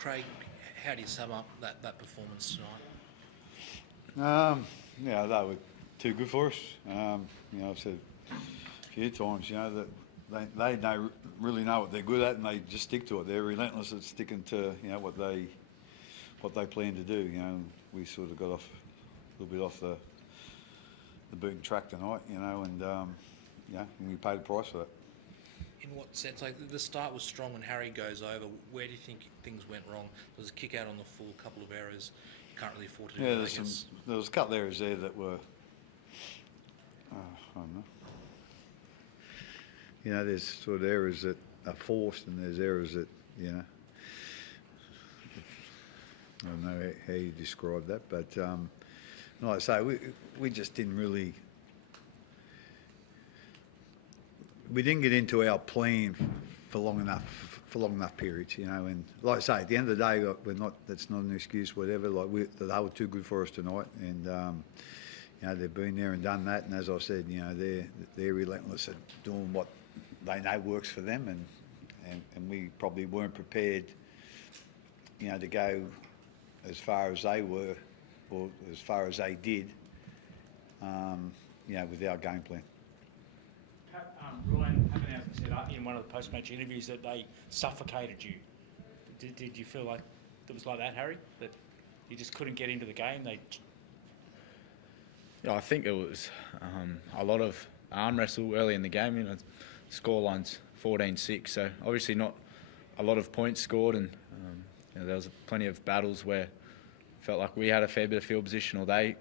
Craig, how do you sum up that performance tonight? Yeah, they were too good for us. I've said a few times, that they really know what they're good at, and they just stick to it. They're relentless at sticking to what they plan to do. We sort of got off a little bit off the beaten track tonight, and we paid the price for that. In what sense? Like, the start was strong when Harry goes over. Where do you think things went wrong? There was a kick out on the full, a couple of errors. You can't really afford to do that. There was a couple of errors there that were, I don't know. There's sort of errors that are forced, and there's errors that, I don't know how you describe that, but like I say, we just didn't really. We didn't get into our plan for long enough periods, and like I say, at the end of the day, that's not an excuse, whatever. They were too good for us tonight, and they've been there and done that. And as I said, they're relentless at doing what they know works for them, and we probably weren't prepared, to go as far as they were, or as far as they did, with our game plan. Ryan Habenhausen said in one of the post-match interviews that they suffocated you. Did you feel like it was like that, Harry? That you just couldn't get into the game? Yeah, I think it was a lot of arm wrestle early in the game. Scoreline's 14-6, so obviously not a lot of points scored, and there was plenty of battles where it felt like we had a fair bit of field position, or they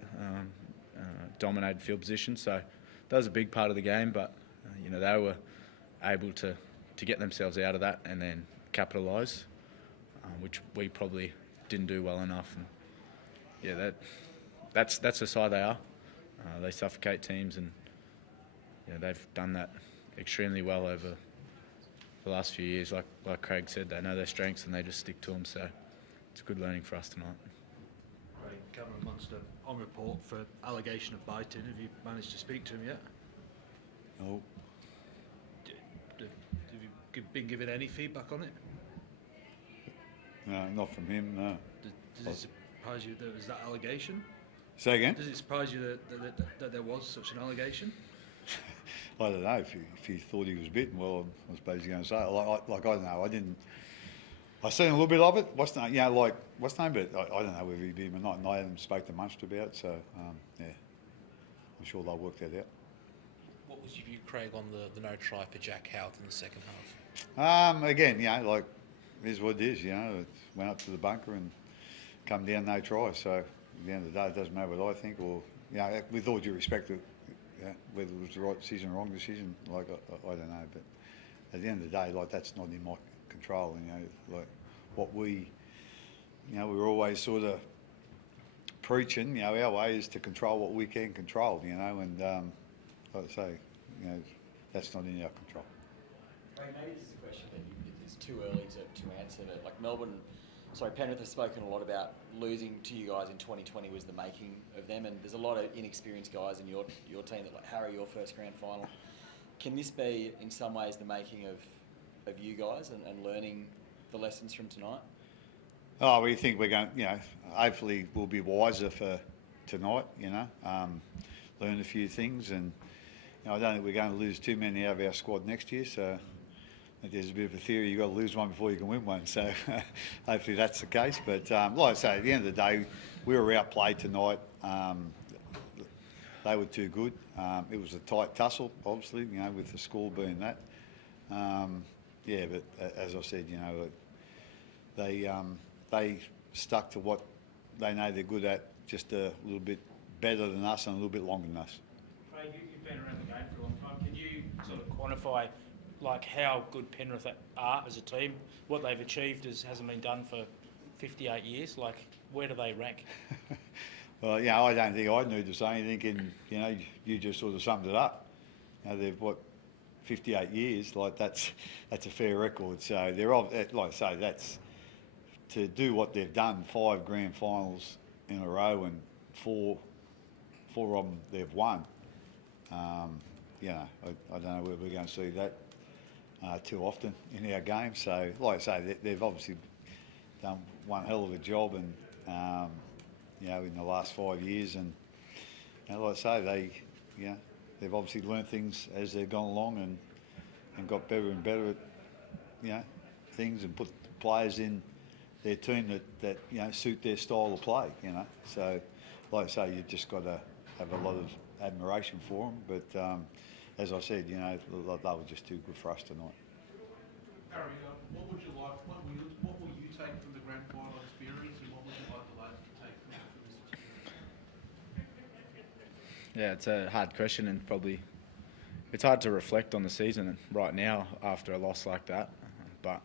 dominated field position. So that was a big part of the game, but they were able to get themselves out of that and then capitalise, which we probably didn't do well enough. And that's the side they are. They suffocate teams, and they've done that extremely well over the last few years. Like Craig said, they know their strengths and they just stick to them. So it's a good learning for us tonight. Craig, Cameron Munster on report for allegation of biting. Have you managed to speak to him yet? No. Have you been given any feedback on it? No, not from him, no. Does it surprise you that there was that allegation? Say again? Does it surprise you that there was such an allegation? I don't know. If he thought he was bitten, well, I suppose you're going to say it. Like I don't know. I seen a little bit of it. What's the name? But I don't know whether he bit him or not. And I haven't spoke to Munster about it, so I'm sure they'll work that out. What was your view, Craig, on the no try for Jack Howth in the second half? Again, it is what it is. It went up to the bunker and come down, no try. So at the end of the day, it doesn't matter what I think, or with all due respect, whether it was the right decision or wrong decision, I don't know. But at the end of the day, that's not in my control. What we we're always sort of preaching. Our way is to control what we can control. And like I say, that's not in our control. Maybe this is a question that it's too early to answer. But Penrith have spoken a lot about losing to you guys in 2020 was the making of them, and there's a lot of inexperienced guys in your team that, like Harry, your first grand final. Can this be in some ways the making of you guys and learning the lessons from tonight? Oh, we think we're going. Hopefully we'll be wiser for tonight. Learn a few things, and I don't think we're going to lose too many out of our squad next year. So there's a bit of a theory you've got to lose one before you can win one. So hopefully that's the case. But like I say, at the end of the day, we were outplayed tonight. They were too good. It was a tight tussle, obviously, with the score being that. But as I said, they stuck to what they know they're good at, just a little bit better than us and a little bit longer than us. Craig, you've been around the game for a long time. Can you sort of quantify how good Penrith are as a team? What they've achieved hasn't been done for 58 years. Where do they rank? Well, I don't think I need to say anything. And you just sort of summed it up. They've 58 years. That's a fair record. So they're like I say, that's to do what they've done. 5 grand finals in a row and four of them they've won. I don't know whether we're going to see that too often in our game. So, like I say, they've obviously done one hell of a job, and in the last 5 years, and like I say, they've obviously learned things as they've gone along, and got better and better at things, and put players in their team that suit their style of play. So like I say, you've just got to have a lot of admiration for them. But as I said, they were just too good for us tonight. Harry, what would you like? What will you take from the grand final experience, and what would you like the lads to take from this experience? Yeah, it's a hard question, and probably it's hard to reflect on the season right now after a loss like that. But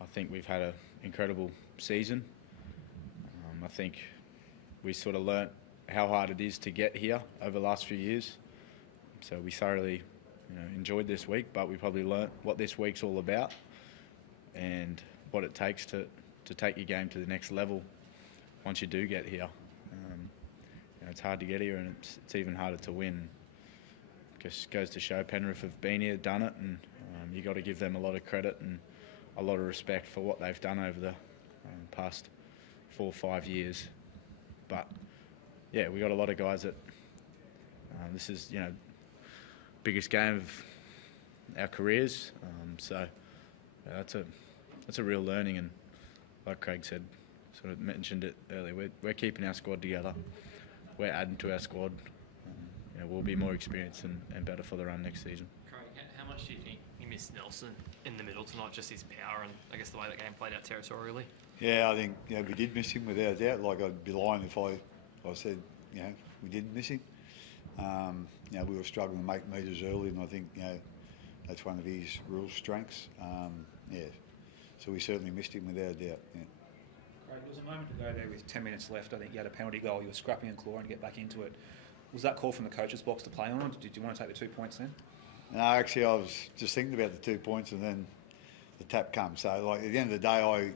I think we've had an incredible season. I think we sort of learnt how hard it is to get here over the last few years. So we thoroughly enjoyed this week, but we probably learnt what this week's all about and what it takes to take your game to the next level once you do get here. It's hard to get here, and it's even harder to win. Just goes to show Penrith have been here, done it, and you got to give them a lot of credit and a lot of respect for what they've done over the past 4 or 5 years. But yeah, we got a lot of guys that this is biggest game of our careers. So that's a real learning, and like Craig said, sort of mentioned it earlier, we're keeping our squad together. We're adding to our squad. We'll be more experienced and better for the run next season. Craig, how much do you think you missed Nelson in the middle tonight, just his power and I guess the way the game played out territorially? Yeah, I think we did miss him without a doubt. Like, I'd be lying if I said we didn't miss him. We were struggling to make metres early, and I think that's one of his real strengths. So we certainly missed him without a doubt. Yeah. Craig, there was a moment ago there with 10 minutes left. I think you had a penalty goal. You were scrapping and clawing to get back into it. Was that call from the coach's box to play on, or did you want to take the 2 points then? No, actually, I was just thinking about the 2 points, and then the tap comes. So, like, at the end of the day,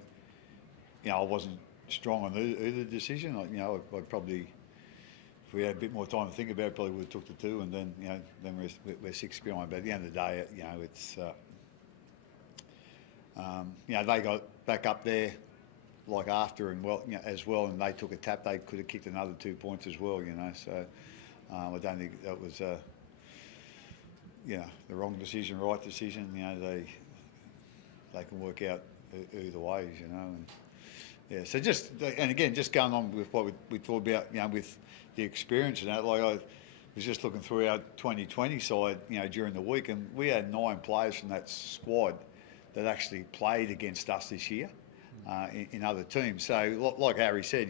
I wasn't strong on either decision. I probably, if we had a bit more time to think about it, probably would have took the 2, and then then we're 6 behind. But at the end of the day, it's they got back up there like after and as well, and they took a tap. They could have kicked another 2 points as well. So I don't think that was the wrong decision, right decision. They can work out either ways. And so just going on with what we talked about, with the experience and that. Like, I was just looking through our 2020 side, during the week, and we had 9 players from that squad that actually played against us this year in other teams. So, like Harry said,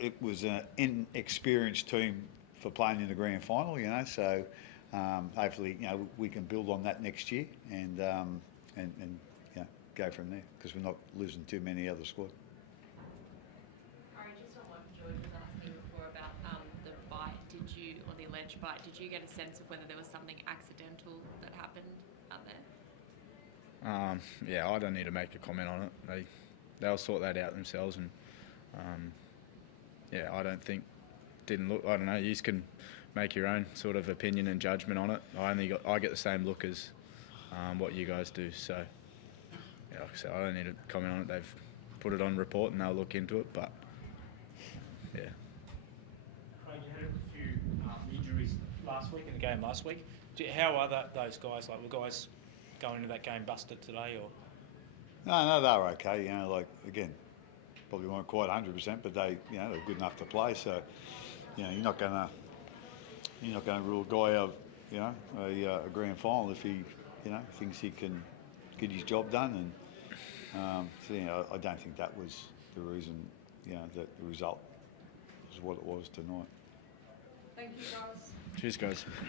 it was an inexperienced team for playing in the grand final. So hopefully, we can build on that next year and go from there, because we're not losing too many other squad. Harry, just on what George was asking before about the bite, or the alleged bite, did you get a sense of whether there was something accidental that happened out there? I don't need to make a comment on it. They'll sort that out themselves, and I don't think didn't look. I don't know. You can make your own sort of opinion and judgment on it. I get the same look as what you guys do. So like I said, I don't need to comment on it. They've put it on report and they'll look into it. But Craig, you had a few injuries last week, in the game last week. How are those guys? Like, were guys going into that game busted today, or? No, they were okay. Again, probably weren't quite 100%, but they're good enough to play. So, you're not gonna rule a guy out, a grand final if he, thinks he can get his job done. And I don't think that was the reason, that the result was what it was tonight. Thank you, guys. cheers, guys.